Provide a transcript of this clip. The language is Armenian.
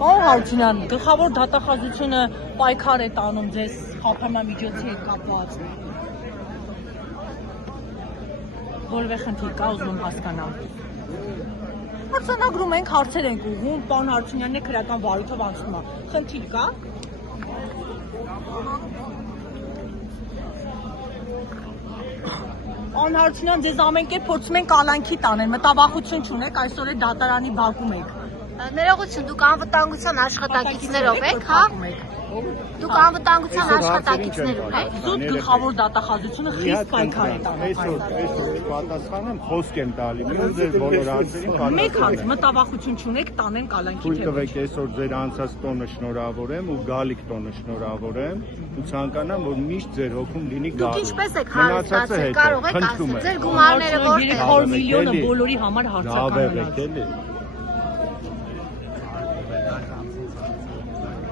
Պարոն Հարությունյան, գլխավոր դատախազությունը պայքար է տանում ձեզ խափանամիջոցի հետ կապված։ Որևէ խնդիր կա, ուզում եմ հասկանալ։ Արձանագրում ենք, հարցեր ենք ուղղում, պարոն Հարությունյանն է քրեական վարույթով անցնում է։ Խնդիր կա։ Պարոն Հարությունյան, ձեզ ամեն կերպ փորձում են կալանքի տանել, մտավախություն չունեք, այսօր է դատարանի բակում եք։ Ներողություն, դուք անվտանգության աշխատակիցներով եք, հա? Դուք անվտանգության աշխատակիցներով եք։ Զուտ գլխավոր դատախազությունը խիստ պայքար է տանում։ Այսօր պատասխանեմ, խոսք եմ տալի, մյուս ձեր բոլոր հարցերին Մեկ հատ մտավախություն չունեք, տանեն կալանքի թույլ թեւը։ տվեք այսօր ձեր անցած տոնը շնորհավորեմ ու գալիք տոնը շնորհավորեմ ու ցանկանամ, որ միշտ ձեր հոգում լինի Դուք գալու։ ինչպես եք հարստացել, կարող եք ասել, ձեր գումարները որտե՞ղ են։ 300 միլիոնը բոլորի համար հարցական Լավ է։ եղեք էլի։